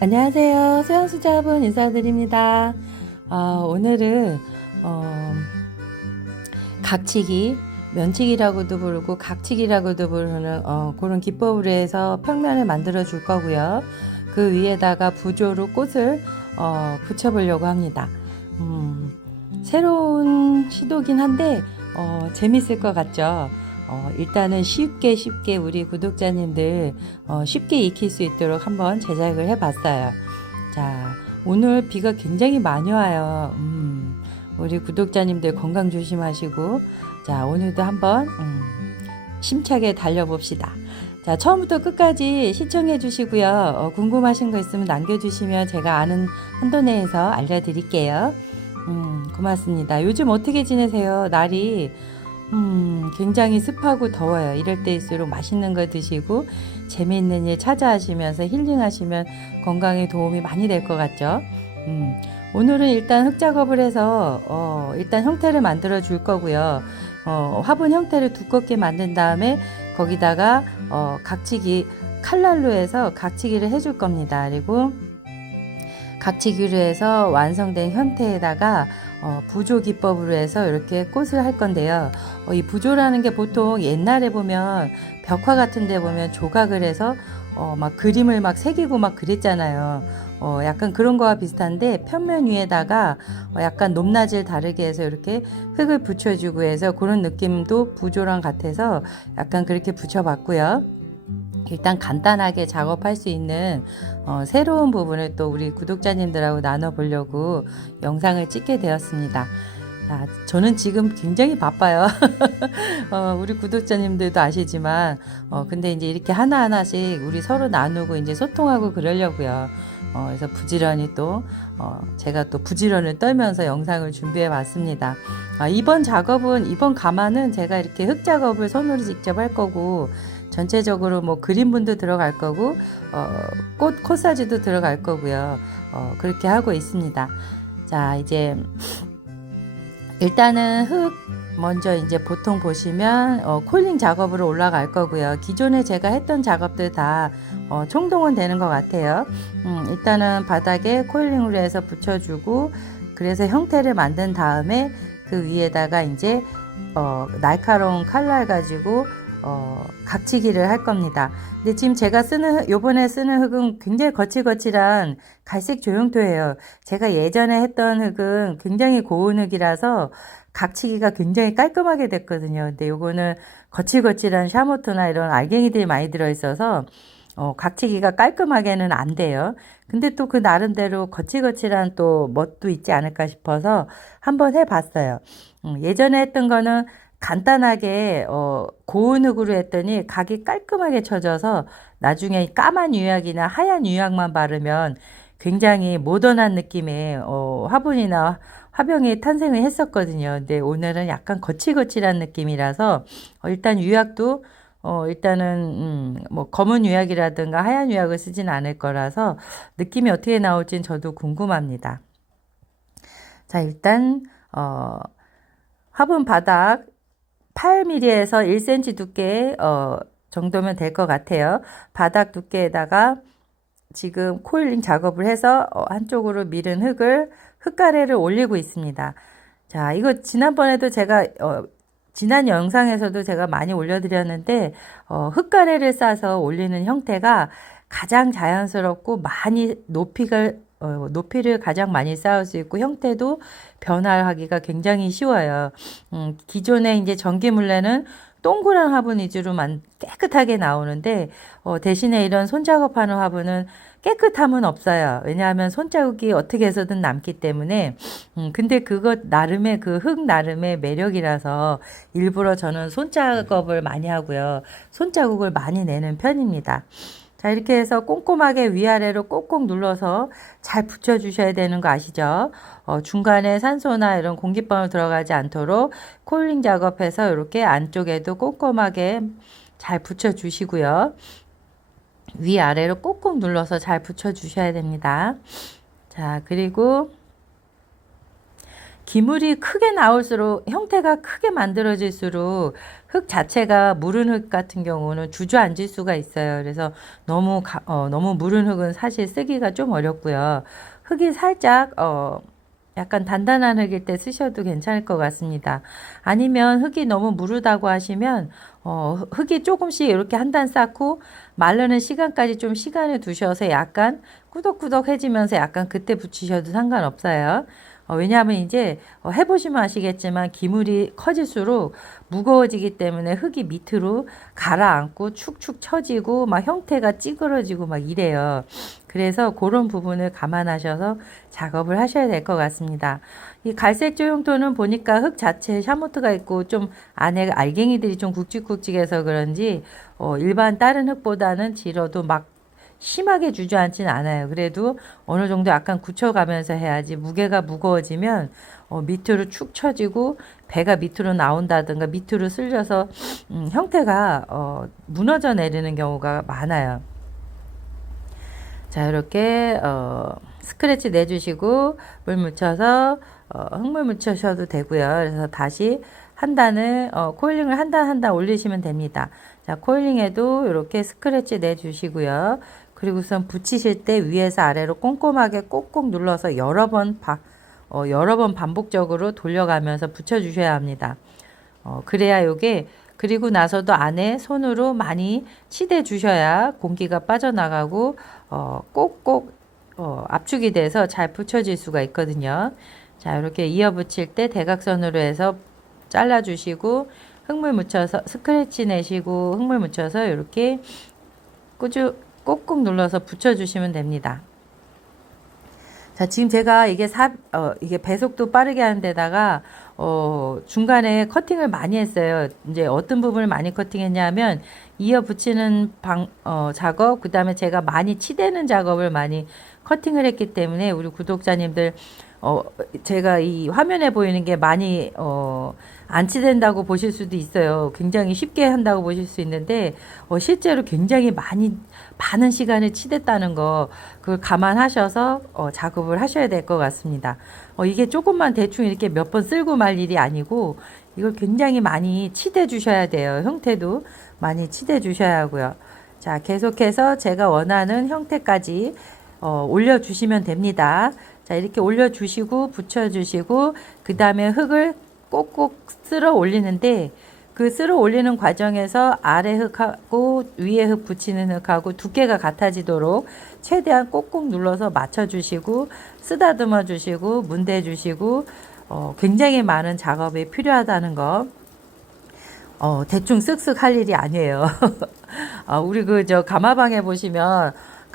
안녕하세요. 수영수자분 인사드립니다. 어, 오늘은 어, 각치기, 면치기라고도 부르고 각치기라고도 부르는 어, 그런 기법으로 해서 평면을 만들어 줄 거고요. 그 위에다가 부조로 꽃을 어, 붙여보려고 합니다. 음, 새로운 시도긴 한데 어, 재밌을 것 같죠. 어, 일단은 쉽게 쉽게 우리 구독자님들 어, 쉽게 익힐 수 있도록 한번 제작을 해봤어요. 자, 오늘 비가 굉장히 많이 와요. 음, 우리 구독자님들 건강 조심하시고, 자, 오늘도 한번 음, 심차게 달려봅시다. 자, 처음부터 끝까지 시청해 주시고요. 어, 궁금하신 거 있으면 남겨주시면 제가 아는 한도 내에서 알려드릴게요. 음, 고맙습니다. 요즘 어떻게 지내세요? 날이 음, 굉장히 습하고 더워요. 이럴 때일수록 맛있는 거 드시고 재미있는 일 찾아 하시면서 힐링하시면 건강에 도움이 많이 될 것 같죠. 음, 오늘은 일단 흙 작업을 해서 어, 일단 형태를 만들어 줄 거고요. 어, 화분 형태를 두껍게 만든 다음에 거기다가 어, 각치기 칼날로 해서 각치기를 해줄 겁니다. 그리고 각치기로 해서 완성된 형태에다가 어, 부조 기법으로 해서 이렇게 꽃을 할 건데요. 어, 이 부조라는 게 보통 옛날에 보면 벽화 같은 데 보면 조각을 해서 어, 막 그림을 막 새기고 막 그랬잖아요. 어, 약간 그런 거와 비슷한데 편면 위에다가 어, 약간 높낮이를 다르게 해서 이렇게 흙을 붙여주고 해서 그런 느낌도 부조랑 같아서 약간 그렇게 붙여봤고요. 일단 간단하게 작업할 수 있는 어, 새로운 부분을 또 우리 구독자님들하고 나눠보려고 영상을 찍게 되었습니다. 자, 저는 지금 굉장히 바빠요. 어, 우리 구독자님들도 아시지만, 어, 근데 이제 이렇게 하나하나씩 우리 서로 나누고 이제 소통하고 그러려고요. 어, 그래서 부지런히 또, 어, 제가 또 부지런을 떨면서 영상을 준비해 봤습니다. 아, 이번 작업은, 이번 가마는 제가 이렇게 흙 작업을 손으로 직접 할 거고, 전체적으로 뭐 그림분도 들어갈 거고 어, 꽃 코사지도 들어갈 거고요. 어, 그렇게 하고 있습니다. 자 이제 일단은 흙 먼저 이제 보통 보시면 어, 콜링 작업으로 올라갈 거고요. 기존에 제가 했던 작업들 다 어, 총동원 되는 것 같아요. 음, 일단은 바닥에 코일링으로 해서 붙여주고 그래서 형태를 만든 다음에 그 위에다가 이제 어, 날카로운 칼날 가지고 어, 각치기를 할 겁니다. 근데 지금 제가 쓰는, 흙- 요번에 쓰는 흙은 굉장히 거칠거칠한 갈색 조형토예요. 제가 예전에 했던 흙은 굉장히 고운 흙이라서 각치기가 굉장히 깔끔하게 됐거든요. 근데 요거는 거칠거칠한 샤모토나 이런 알갱이들이 많이 들어있어서 어, 각치기가 깔끔하게는 안 돼요. 근데 또 그 나름대로 거칠거칠한 또 멋도 있지 않을까 싶어서 한번 해봤어요. 음, 예전에 했던 거는 간단하게 어, 고운 흙으로 했더니 각이 깔끔하게 쳐져서 나중에 까만 유약이나 하얀 유약만 바르면 굉장히 모던한 느낌의 어, 화분이나 화병이 탄생을 했었거든요. 근데 오늘은 약간 거칠거칠한 느낌이라서 어, 일단 유약도 어, 일단은 음, 뭐 검은 유약이라든가 하얀 유약을 쓰진 않을 거라서 느낌이 어떻게 나올진 저도 궁금합니다. 자, 일단 어, 화분 바닥 8mm에서 1cm 두께 어, 정도면 될 것 같아요. 바닥 두께에다가 지금 코일링 작업을 해서 어, 한쪽으로 밀은 흙을 흙가래를 올리고 있습니다. 자, 이거 지난번에도 제가 어, 지난 영상에서도 제가 많이 올려드렸는데 어, 흙가래를 싸서 올리는 형태가 가장 자연스럽고 많이 높이가 어, 높이를 가장 많이 쌓을 수 있고 형태도 변화하기가 굉장히 쉬워요. 음, 기존에 이제 전기물레는 동그란 화분 위주로만 깨끗하게 나오는데 어, 대신에 이런 손작업하는 화분은 깨끗함은 없어요. 왜냐하면 손자국이 어떻게 해서든 남기 때문에 음, 근데 그것 나름의 그 흙 나름의 매력이라서 일부러 저는 손작업을 많이 하고요. 손자국을 많이 내는 편입니다. 자, 이렇게 해서 꼼꼼하게 위아래로 꼭꼭 눌러서 잘 붙여주셔야 되는 거 아시죠? 어, 중간에 산소나 이런 공기방울 들어가지 않도록 콜링 작업해서 이렇게 안쪽에도 꼼꼼하게 잘 붙여주시고요. 위아래로 꼭꼭 눌러서 잘 붙여주셔야 됩니다. 자, 그리고 기물이 크게 나올수록 형태가 크게 만들어질수록 흙 자체가 무른 흙 같은 경우는 주저앉을 수가 있어요. 그래서 너무 가, 어, 너무 무른 흙은 사실 쓰기가 좀 어렵고요. 흙이 살짝 어, 약간 단단한 흙일 때 쓰셔도 괜찮을 것 같습니다. 아니면 흙이 너무 무르다고 하시면 어, 흙이 조금씩 이렇게 한 단 쌓고 마르는 시간까지 좀 시간을 두셔서 약간 꾸덕꾸덕해지면서 약간 그때 붙이셔도 상관없어요. 어, 왜냐하면 이제 어, 해보시면 아시겠지만 기물이 커질수록 무거워지기 때문에 흙이 밑으로 가라앉고 축축 처지고 막 형태가 찌그러지고 막 이래요. 그래서 그런 부분을 감안하셔서 작업을 하셔야 될 것 같습니다. 이 갈색 조형토는 보니까 흙 자체에 샤모트가 있고 좀 안에 알갱이들이 좀 굵직굵직해서 그런지 어, 일반 다른 흙보다는 질어도 막 심하게 주저앉지는 않아요. 그래도 어느 정도 약간 굳혀가면서 해야지 무게가 무거워지면 어, 밑으로 축 처지고 배가 밑으로 나온다든가 밑으로 쓸려서 음, 형태가 어, 무너져 내리는 경우가 많아요. 자 이렇게 어, 스크래치 내주시고 물 묻혀서 어, 흙물 묻히셔도 되고요. 그래서 다시 한 단을 어, 코일링을 한 단 한 단 올리시면 됩니다. 자 코일링에도 이렇게 스크래치 내주시고요. 그리고선 붙이실 때 위에서 아래로 꼼꼼하게 꼭꼭 눌러서 여러 번 바, 어, 여러 번 반복적으로 돌려가면서 붙여 주셔야 합니다. 어, 그래야 요게 그리고 나서도 안에 손으로 많이 치대 주셔야 공기가 빠져나가고 어, 꼭꼭 어, 압축이 돼서 잘 붙여질 수가 있거든요. 자 이렇게 이어 붙일 때 대각선으로 해서 잘라 주시고 흙물 묻혀서 스크래치 내시고 흙물 묻혀서 이렇게 꾸주 꼭꼭 눌러서 붙여주시면 됩니다. 자, 지금 제가 이게 사, 어, 이게 배속도 빠르게 하는 데다가, 어, 중간에 커팅을 많이 했어요. 이제 어떤 부분을 많이 커팅했냐면, 이어 붙이는 방, 어, 작업, 그 다음에 제가 많이 치대는 작업을 많이 커팅을 했기 때문에, 우리 구독자님들, 어, 제가 이 화면에 보이는 게 많이, 어, 안치된다고 보실 수도 있어요. 굉장히 쉽게 한다고 보실 수 있는데, 어, 실제로 굉장히 많이, 많은 시간을 치댔다는 거, 그걸 감안하셔서, 어, 작업을 하셔야 될 것 같습니다. 어, 이게 조금만 대충 이렇게 몇 번 쓸고 말 일이 아니고, 이걸 굉장히 많이 치대 주셔야 돼요. 형태도 많이 치대 주셔야 하고요. 자, 계속해서 제가 원하는 형태까지, 어, 올려주시면 됩니다. 자, 이렇게 올려주시고, 붙여주시고, 그 다음에 흙을 꼭꼭 쓸어 올리는데, 그 쓸어 올리는 과정에서 아래 흙하고 위에 흙 붙이는 흙하고 두께가 같아지도록 최대한 꼭꼭 눌러서 맞춰주시고, 쓰다듬어 주시고, 문대 주시고, 어, 굉장히 많은 작업이 필요하다는 거, 어, 대충 쓱쓱 할 일이 아니에요. 어, 우리 그 저 가마방에 보시면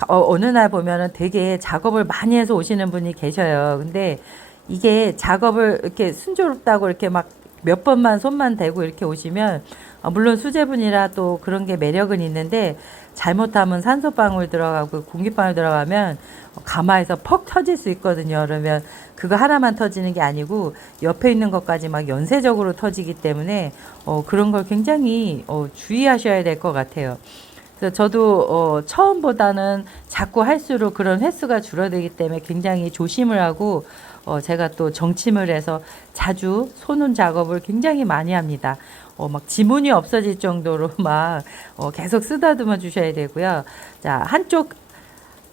어, 어느 날 보면은 되게 작업을 많이 해서 오시는 분이 계셔요. 근데 이게 작업을 이렇게 순조롭다고 이렇게 막 몇 번만 손만 대고 이렇게 오시면 어, 물론 수제분이라 또 그런 게 매력은 있는데 잘못하면 산소방울 들어가고 공기방울 들어가면 가마에서 퍽 터질 수 있거든요. 그러면 그거 하나만 터지는 게 아니고 옆에 있는 것까지 막 연쇄적으로 터지기 때문에 어, 그런 걸 굉장히 어, 주의하셔야 될 것 같아요. 그래서 저도 어, 처음보다는 자꾸 할수록 그런 횟수가 줄어들기 때문에 굉장히 조심을 하고 어, 제가 또 정침을 해서 자주 손운 작업을 굉장히 많이 합니다. 어, 막 지문이 없어질 정도로 막 어, 계속 쓰다듬어 주셔야 되고요. 자, 한쪽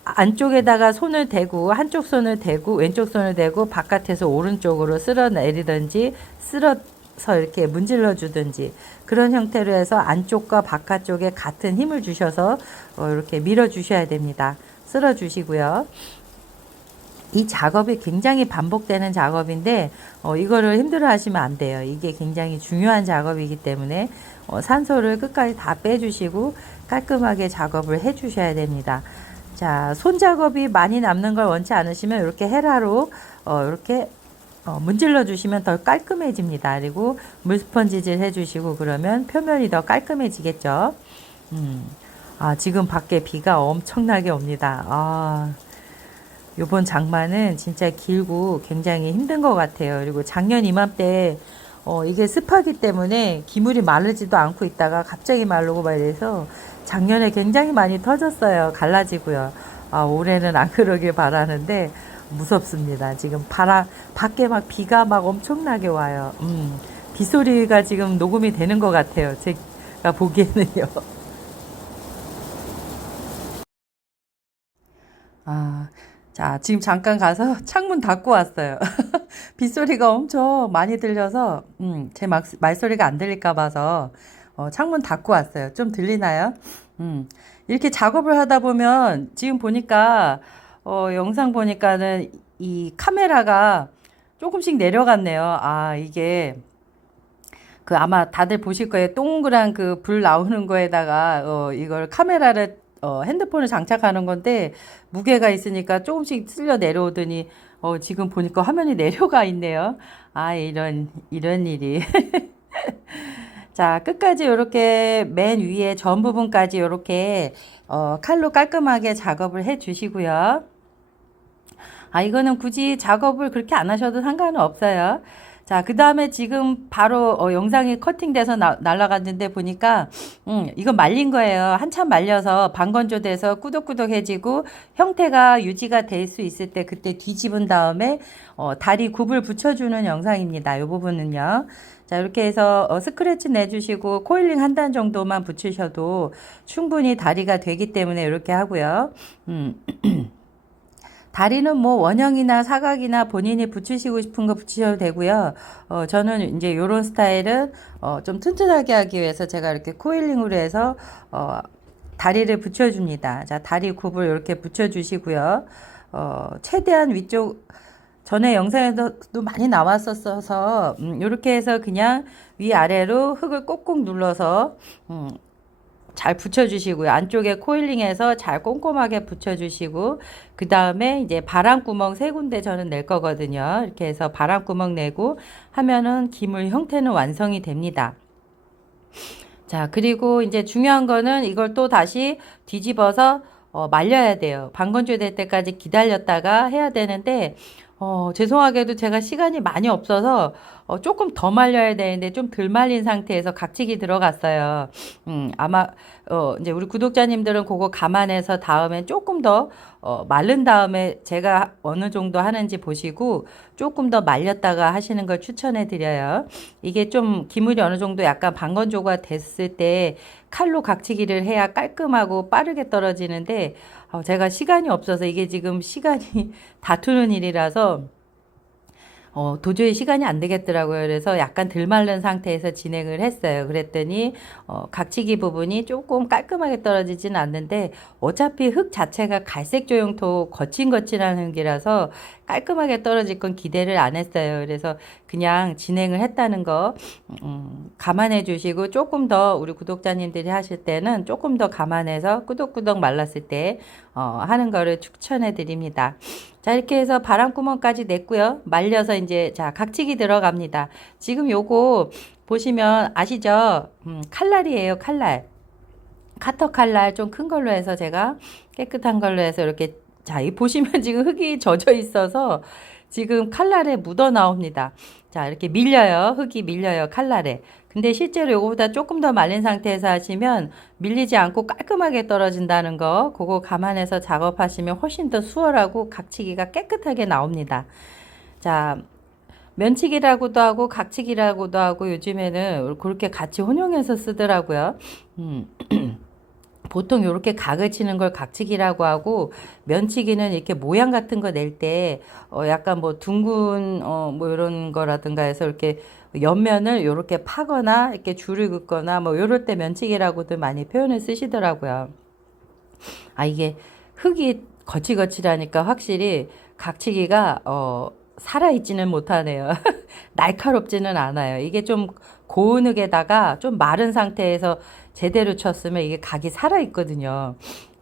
안쪽에다가 손을 대고 한쪽 손을 대고 왼쪽 손을 대고 바깥에서 오른쪽으로 쓸어 내리든지 쓸어 서 이렇게 문질러 주든지 그런 형태로 해서 안쪽과 바깥쪽에 같은 힘을 주셔서 어, 이렇게 밀어 주셔야 됩니다. 쓸어 주시고요. 이 작업이 굉장히 반복되는 작업인데 어, 이거를 힘들어 하시면 안 돼요. 이게 굉장히 중요한 작업이기 때문에 어, 산소를 끝까지 다 빼주시고 깔끔하게 작업을 해 주셔야 됩니다. 자, 손 작업이 많이 남는 걸 원치 않으시면 이렇게 헤라로 어, 이렇게 어, 문질러 주시면 더 깔끔해집니다. 그리고 물 스펀지질 해주시고 그러면 표면이 더 깔끔해지겠죠. 음. 아, 지금 밖에 비가 엄청나게 옵니다. 아. 요번 장마는 진짜 길고 굉장히 힘든 것 같아요. 그리고 작년 이맘때 어, 이게 습하기 때문에 기물이 마르지도 않고 있다가 갑자기 마르고 막 이래서 작년에 굉장히 많이 터졌어요. 갈라지고요. 아, 올해는 안 그러길 바라는데 무섭습니다. 지금 바람, 밖에 막 비가 막 엄청나게 와요. 음, 빗소리가 지금 녹음이 되는 것 같아요. 제가 보기에는요. 아, 자, 지금 잠깐 가서 창문 닫고 왔어요. 빗소리가 엄청 많이 들려서, 음, 제 막, 말소리가 안 들릴까 봐서, 어, 창문 닫고 왔어요. 좀 들리나요? 음, 이렇게 작업을 하다 보면, 지금 보니까, 어, 영상 보니까는 이 카메라가 조금씩 내려갔네요. 아, 이게, 그 아마 다들 보실 거예요. 동그란 그 불 나오는 거에다가, 어, 이걸 카메라를 어, 핸드폰을 장착하는 건데 무게가 있으니까 조금씩 쓸려 내려오더니 어, 지금 보니까 화면이 내려가 있네요. 아, 이런 이런 일이. 자, 끝까지 이렇게 맨 위에 전 부분까지 이렇게 어, 칼로 깔끔하게 작업을 해 주시고요. 아, 이거는 굳이 작업을 그렇게 안 하셔도 상관은 없어요. 자, 그 다음에 지금 바로 어, 영상이 커팅돼서 나, 날아갔는데 보니까, 음, 이거 말린 거예요. 한참 말려서 방건조돼서 꾸덕꾸덕해지고 형태가 유지가 될 수 있을 때 그때 뒤집은 다음에 어, 다리 굽을 붙여주는 영상입니다. 이 부분은요. 자, 이렇게 해서 어, 스크래치 내주시고 코일링 한 단 정도만 붙이셔도 충분히 다리가 되기 때문에 이렇게 하고요. 음. 다리는 뭐 원형이나 사각이나 본인이 붙이시고 싶은 거 붙이셔도 되고요. 어, 저는 이제 요런 스타일은 어, 좀 튼튼하게 하기 위해서 제가 이렇게 코일링으로 해서 어, 다리를 붙여줍니다. 자, 다리 굽을 이렇게 붙여주시고요. 어, 최대한 위쪽 전에 영상에서도 많이 나왔었어서 음, 이렇게 해서 그냥 위아래로 흙을 꼭꼭 눌러서 음, 잘 붙여주시고요. 안쪽에 코일링해서 잘 꼼꼼하게 붙여주시고 그 다음에 이제 바람구멍 세 군데 저는 낼 거거든요. 이렇게 해서 바람구멍 내고 하면은 기물 형태는 완성이 됩니다. 자, 그리고 이제 중요한 거는 이걸 또 다시 뒤집어서 어, 말려야 돼요. 방건조 될 때까지 기다렸다가 해야 되는데 어, 죄송하게도 제가 시간이 많이 없어서 어, 조금 더 말려야 되는데 좀 덜 말린 상태에서 각질이 들어갔어요. 음, 아마 어, 이제 우리 구독자님들은 그거 감안해서 다음에 조금 더 어, 마른 다음에 제가 어느 정도 하는지 보시고 조금 더 말렸다가 하시는 걸 추천해 드려요. 이게 좀 기물이 어느 정도 약간 방건조가 됐을 때 칼로 각치기를 해야 깔끔하고 빠르게 떨어지는데 어, 제가 시간이 없어서 이게 지금 시간이 다투는 일이라서 어, 도저히 시간이 안 되겠더라고요. 그래서 약간 덜 마른 상태에서 진행을 했어요. 그랬더니, 어, 각치기 부분이 조금 깔끔하게 떨어지진 않는데, 어차피 흙 자체가 갈색 조형토 거친거친한 흙이라서 깔끔하게 떨어질 건 기대를 안 했어요. 그래서 그냥 진행을 했다는 거, 음, 감안해 주시고, 조금 더 우리 구독자님들이 하실 때는 조금 더 감안해서 꾸덕꾸덕 말랐을 때, 어, 하는 거를 추천해 드립니다. 자, 이렇게 해서 바람구멍까지 냈고요. 말려서 이제 자, 각치기 들어갑니다. 지금 요거 보시면 아시죠? 음, 칼날이에요, 칼날. 카터 칼날 좀 큰 걸로 해서 제가 깨끗한 걸로 해서 이렇게 자, 이 보시면 지금 흙이 젖어 있어서 지금 칼날에 묻어 나옵니다. 자, 이렇게 밀려요. 흙이 밀려요. 칼날에. 근데 실제로 이거보다 조금 더 말린 상태에서 하시면 밀리지 않고 깔끔하게 떨어진다는 거, 그거 감안해서 작업하시면 훨씬 더 수월하고 각치기가 깨끗하게 나옵니다. 자, 면치기라고도 하고 각치기라고도 하고 요즘에는 그렇게 같이 혼용해서 쓰더라고요. 음. 보통 이렇게 각을 치는 걸 각치기라고 하고 면치기는 이렇게 모양 같은 거 낼 때 어 약간 뭐 둥근 어 뭐 이런 거라든가 해서 이렇게 옆면을 이렇게 파거나 이렇게 줄을 긋거나 뭐 이럴 때 면치기라고도 많이 표현을 쓰시더라고요. 아 이게 흙이 거칠거칠하니까 확실히 각치기가 어 살아있지는 못하네요. 날카롭지는 않아요. 이게 좀 고운 흙에다가 좀 마른 상태에서 제대로 쳤으면 이게 각이 살아있거든요.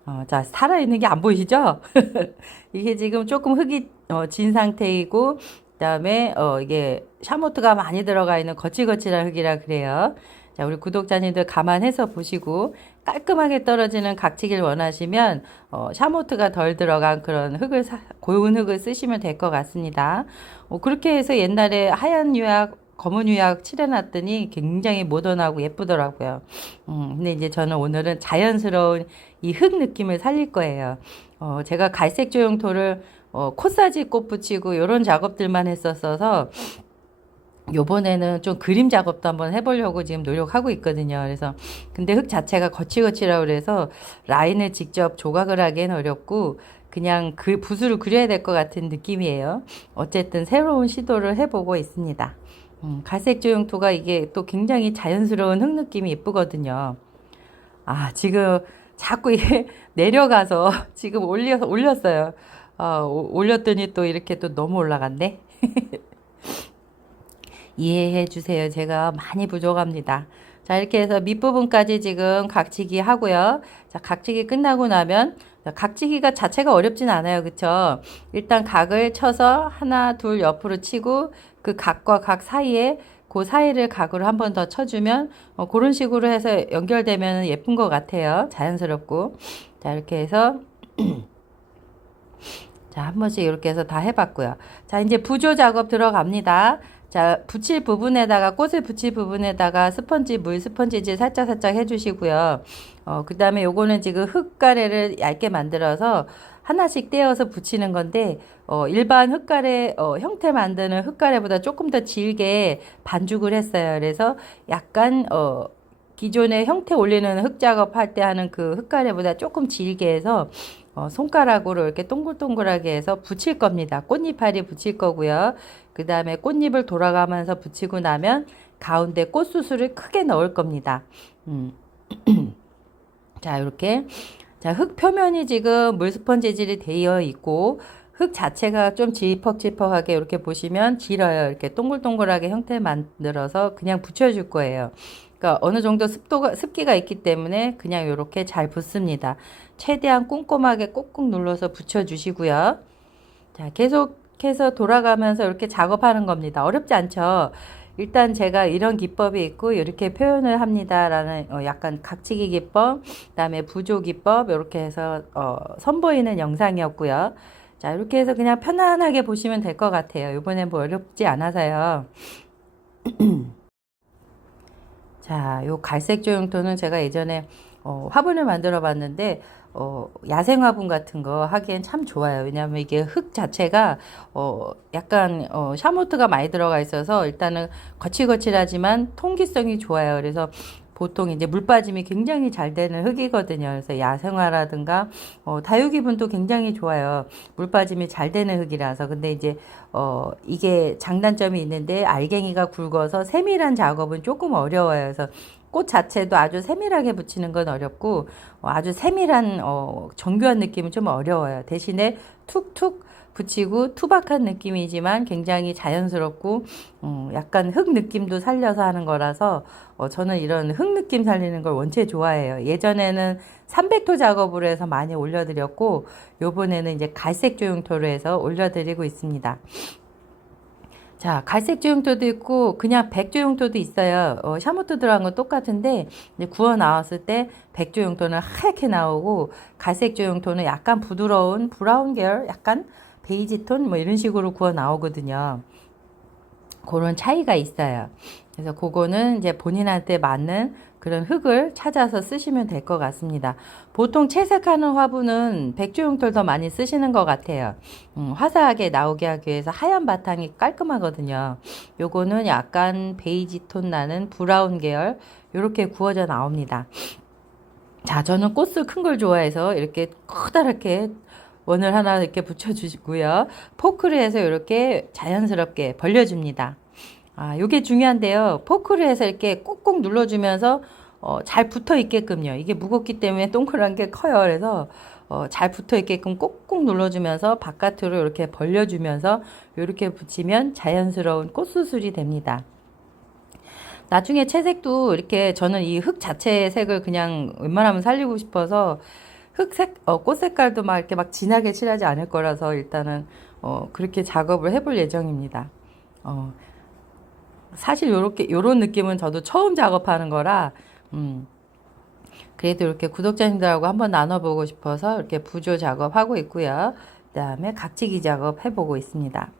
어, 자, 살아있는 게 안 보이시죠? 이게 지금 조금 흙이 어, 진 상태이고, 그 다음에 어, 이게 샤모트가 많이 들어가 있는 거칠거칠한 흙이라 그래요. 자, 우리 구독자님들 감안해서 보시고 깔끔하게 떨어지는 각치기를 원하시면 어, 샤모트가 덜 들어간 그런 흙을 사, 고운 흙을 쓰시면 될 것 같습니다. 어, 그렇게 해서 옛날에 하얀 유약 검은 유약 칠해놨더니 굉장히 모던하고 예쁘더라고요. 음, 근데 이제 저는 오늘은 자연스러운 이 흙 느낌을 살릴 거예요. 어, 제가 갈색 조형토를 어, 코사지 꽃 붙이고 이런 작업들만 했었어서 요번에는 좀 그림 작업도 한번 해보려고 지금 노력하고 있거든요. 그래서 근데 흙 자체가 거칠거칠하고 그래서 라인을 직접 조각을 하기엔 어렵고 그냥 그 붓으로 그려야 될 것 같은 느낌이에요. 어쨌든 새로운 시도를 해보고 있습니다. 음, 갈색 조형토가 이게 또 굉장히 자연스러운 흙 느낌이 예쁘거든요. 아, 지금 자꾸 이게 내려가서 지금 올려, 올렸어요. 어, 오- 올렸더니 또 이렇게 또 너무 올라갔네. 이해해 주세요. 제가 많이 부족합니다. 자, 이렇게 해서 밑부분까지 지금 각치기 하고요. 자, 각치기 끝나고 나면 자, 각치기가 자체가 어렵진 않아요. 그쵸? 일단 각을 쳐서 하나, 둘 옆으로 치고 그 각과 각 사이에 그 사이를 각으로 한 번 더 쳐주면 어, 그런 식으로 해서 연결되면 예쁜 것 같아요. 자연스럽고. 자, 이렇게 해서 자, 한 번씩 이렇게 해서 다 해봤고요. 자, 이제 부조 작업 들어갑니다. 자, 붙일 부분에다가, 꽃을 붙일 부분에다가 스펀지, 물 스펀지질 살짝살짝 해주시고요. 어, 그 다음에 요거는 지금 흙가래를 얇게 만들어서 하나씩 떼어서 붙이는 건데, 어, 일반 흙가래, 어, 형태 만드는 흙가래보다 조금 더 질게 반죽을 했어요. 그래서 약간, 어, 기존에 형태 올리는 흙 작업할 때 하는 그 흙가래보다 조금 질게 해서 어, 손가락으로 이렇게 동글동글하게 해서 붙일 겁니다. 꽃잎알이 붙일 거고요. 그 다음에 꽃잎을 돌아가면서 붙이고 나면 가운데 꽃수술을 크게 넣을 겁니다. 음. 자, 이렇게. 자, 흙 표면이 지금 물스펀 재질이 되어 있고, 흙 자체가 좀 지퍽지퍽하게 이렇게 보시면 길어요. 이렇게 동글동글하게 형태 만들어서 그냥 붙여줄 거예요. 그러니까 어느 정도 습도가, 습기가 있기 때문에 그냥 이렇게 잘 붙습니다. 최대한 꼼꼼하게 꾹꾹 눌러서 붙여주시고요. 자, 계속해서 돌아가면서 이렇게 작업하는 겁니다. 어렵지 않죠? 일단 제가 이런 기법이 있고 이렇게 표현을 합니다라는 어, 약간 각치기 기법, 그다음에 부조 기법 이렇게 해서 어, 선보이는 영상이었고요. 자, 이렇게 해서 그냥 편안하게 보시면 될 것 같아요. 이번엔 뭐 어렵지 않아서요. 자, 요 갈색 조형토는 제가 예전에 어, 화분을 만들어 봤는데 어, 야생 화분 같은 거 하기엔 참 좋아요. 왜냐하면 이게 흙 자체가 어, 약간 어, 샤모트가 많이 들어가 있어서 일단은 거칠거칠하지만 통기성이 좋아요. 그래서 보통 이제 물 빠짐이 굉장히 잘 되는 흙이거든요. 그래서 야생화라든가 어, 다육 이분도 굉장히 좋아요. 물 빠짐이 잘 되는 흙이라서. 근데 이제 어, 이게 장단점이 있는데 알갱이가 굵어서 세밀한 작업은 조금 어려워요. 그래서 꽃 자체도 아주 세밀하게 붙이는 건 어렵고 어, 아주 세밀한 어, 정교한 느낌은 좀 어려워요. 대신에 툭툭 붙이고 투박한 느낌이지만 굉장히 자연스럽고 음, 약간 흙 느낌도 살려서 하는 거라서 어, 저는 이런 흙 느낌 살리는 걸 원체 좋아해요. 예전에는 300토 작업으로 해서 많이 올려드렸고 요번에는 이제 갈색 조형토로 해서 올려드리고 있습니다. 자, 갈색 조형토도 있고 그냥 백 조형토도 있어요. 어, 샤모토 들어간 건 똑같은데 이제 구워 나왔을 때 백 조형토는 하얗게 나오고 갈색 조형토는 약간 부드러운 브라운 계열, 약간 베이지 톤 뭐 이런 식으로 구워 나오거든요. 그런 차이가 있어요. 그래서 그거는 이제 본인한테 맞는 그런 흙을 찾아서 쓰시면 될 것 같습니다. 보통 채색하는 화분은 백조용돌 더 많이 쓰시는 것 같아요. 음, 화사하게 나오게 하기 위해서 하얀 바탕이 깔끔하거든요. 요거는 약간 베이지 톤 나는 브라운 계열 이렇게 구워져 나옵니다. 자, 저는 꽃을 큰 걸 좋아해서 이렇게 커다랗게 원을 하나 이렇게 붙여주시고요. 포크를 해서 이렇게 자연스럽게 벌려줍니다. 아, 요게 중요한데요. 포크를 해서 이렇게 꾹꾹 눌러주면서 어, 잘 붙어 있게끔요. 이게 무겁기 때문에 동그란 게 커요. 그래서 어, 잘 붙어 있게끔 꾹꾹 눌러주면서 바깥으로 이렇게 벌려주면서 이렇게 붙이면 자연스러운 꽃수술이 됩니다. 나중에 채색도 이렇게 저는 이 흙 자체의 색을 그냥 웬만하면 살리고 싶어서 흙색, 어, 꽃 색깔도 막 이렇게 막 진하게 칠하지 않을 거라서 일단은 어, 그렇게 작업을 해볼 예정입니다. 어, 사실 요렇게 요런 느낌은 저도 처음 작업하는 거라 음. 그래도 이렇게 구독자님들하고 한번 나눠보고 싶어서 이렇게 부조 작업하고 있고요. 그 다음에 각지기 작업 해보고 있습니다.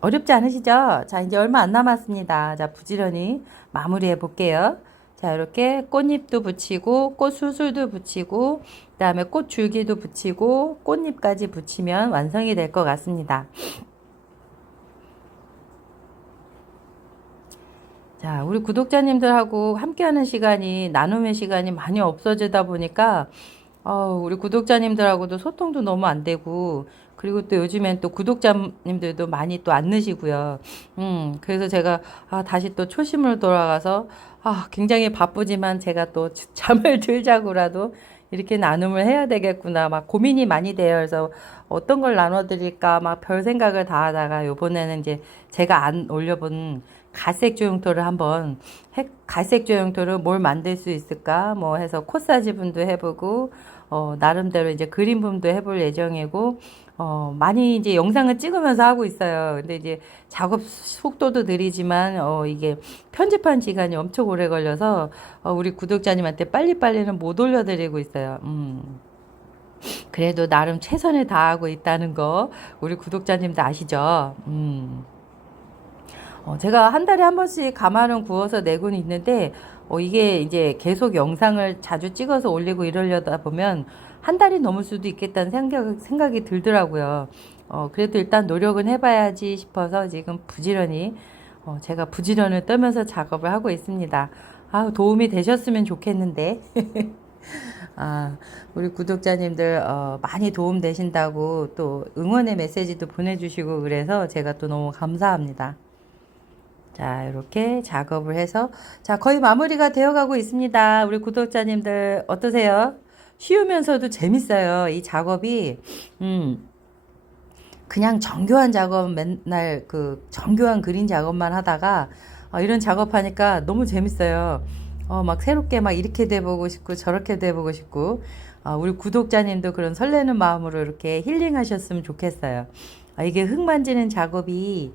어렵지 않으시죠? 자, 이제 얼마 안 남았습니다. 자, 부지런히 마무리해 볼게요. 자, 이렇게 꽃잎도 붙이고, 꽃 수술도 붙이고, 그 다음에 꽃 줄기도 붙이고, 꽃잎까지 붙이면 완성이 될 것 같습니다. 자, 우리 구독자님들하고 함께하는 시간이, 나눔의 시간이 많이 없어지다 보니까, 어, 우리 구독자님들하고도 소통도 너무 안 되고, 그리고 또 요즘엔 또 구독자님들도 많이 또 안 느시고요. 음, 그래서 제가, 아, 다시 또 초심으로 돌아가서, 아, 굉장히 바쁘지만 제가 또 잠을 들자고라도 이렇게 나눔을 해야 되겠구나. 막 고민이 많이 돼요. 그래서 어떤 걸 나눠드릴까 막 별 생각을 다 하다가 요번에는 이제 제가 안 올려본 갈색 조형토를 한번 해, 갈색 조형토를 뭘 만들 수 있을까 뭐 해서 코사지 분도 해보고 어, 나름대로 이제 그림 분도 해볼 예정이고 어, 많이 이제 영상을 찍으면서 하고 있어요. 근데 이제 작업 속도도 느리지만 어, 이게 편집한 시간이 엄청 오래 걸려서 어, 우리 구독자님한테 빨리빨리는 못 올려드리고 있어요. 음. 그래도 나름 최선을 다하고 있다는 거 우리 구독자님도 아시죠? 음. 어, 제가 한 달에 한 번씩 가마는 구워서 내고는 있는데 어, 이게 이제 계속 영상을 자주 찍어서 올리고 이러려다 보면 한 달이 넘을 수도 있겠다는 생각, 생각이 들더라고요. 어, 그래도 일단 노력은 해봐야지 싶어서 지금 부지런히 어, 제가 부지런을 떨면서 작업을 하고 있습니다. 아, 도움이 되셨으면 좋겠는데. 아, 우리 구독자님들 어, 많이 도움 되신다고 또 응원의 메시지도 보내주시고 그래서 제가 또 너무 감사합니다. 자, 이렇게 작업을 해서 자, 거의 마무리가 되어 가고 있습니다. 우리 구독자님들 어떠세요? 쉬우면서도 재밌어요. 이 작업이 음. 그냥 정교한 작업 맨날 그 정교한 그림 작업만 하다가 어, 이런 작업하니까 너무 재밌어요. 어, 막 새롭게 막 이렇게 돼보고 싶고 저렇게 돼보고 싶고 어, 우리 구독자님도 그런 설레는 마음으로 이렇게 힐링하셨으면 좋겠어요. 아, 이게 흙 만지는 작업이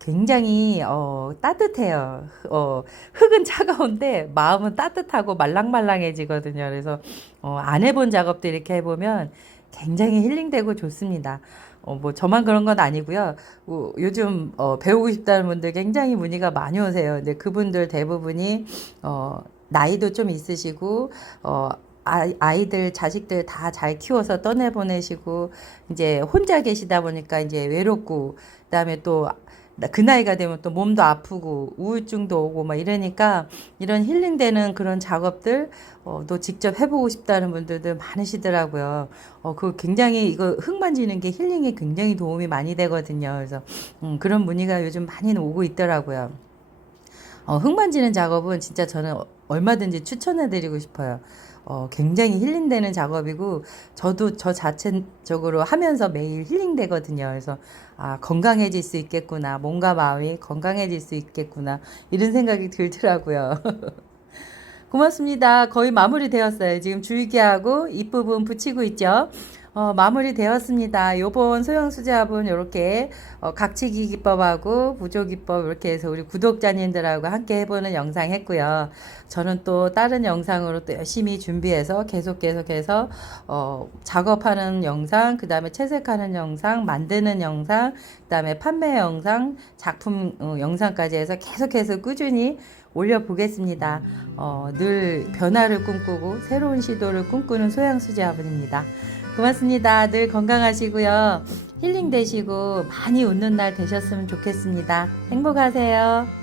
굉장히 어, 따뜻해요. 어, 흙은 차가운데 마음은 따뜻하고 말랑말랑해지거든요. 그래서 어, 안 해본 작업들 이렇게 해보면 굉장히 힐링되고 좋습니다. 어, 뭐 저만 그런 건 아니고요. 어, 요즘 어, 배우고 싶다는 분들 굉장히 문의가 많이 오세요. 근데 그분들 대부분이 어, 나이도 좀 있으시고 어, 아이- 아이들, 자식들 다 잘 키워서 떠내 보내시고, 이제 혼자 계시다 보니까 이제 외롭고, 그다음에 또 그 나이가 되면 또 몸도 아프고 우울증도 오고 막 이러니까 이런 힐링되는 그런 작업들 어, 또 직접 해보고 싶다는 분들도 많으시더라고요. 어, 그 굉장히 이거 흙 만지는 게 힐링에 굉장히 도움이 많이 되거든요. 그래서 음, 그런 문의가 요즘 많이 오고 있더라고요. 어, 흙 만지는 작업은 진짜 저는 얼마든지 추천해드리고 싶어요. 어, 굉장히 힐링되는 작업이고, 저도 저 자체적으로 하면서 매일 힐링되거든요. 그래서, 아, 건강해질 수 있겠구나. 몸과 마음이 건강해질 수 있겠구나. 이런 생각이 들더라고요. 고맙습니다. 거의 마무리 되었어요. 지금 줄기하고 잎부분 붙이고 있죠. 어, 마무리 되었습니다. 요번 소형수제합은 이렇게 어, 각치기 기법하고 부조 기법 이렇게 해서 우리 구독자님들하고 함께 해보는 영상 했고요. 저는 또 다른 영상으로 또 열심히 준비해서 계속 계속해서 어, 작업하는 영상, 그 다음에 채색하는 영상, 만드는 영상, 그 다음에 판매 영상, 작품 어, 영상까지 해서 계속해서 꾸준히 올려보겠습니다. 어, 늘 변화를 꿈꾸고 새로운 시도를 꿈꾸는 소양수제 아버입니다. 고맙습니다. 늘 건강하시고요. 힐링 되시고 많이 웃는 날 되셨으면 좋겠습니다. 행복하세요.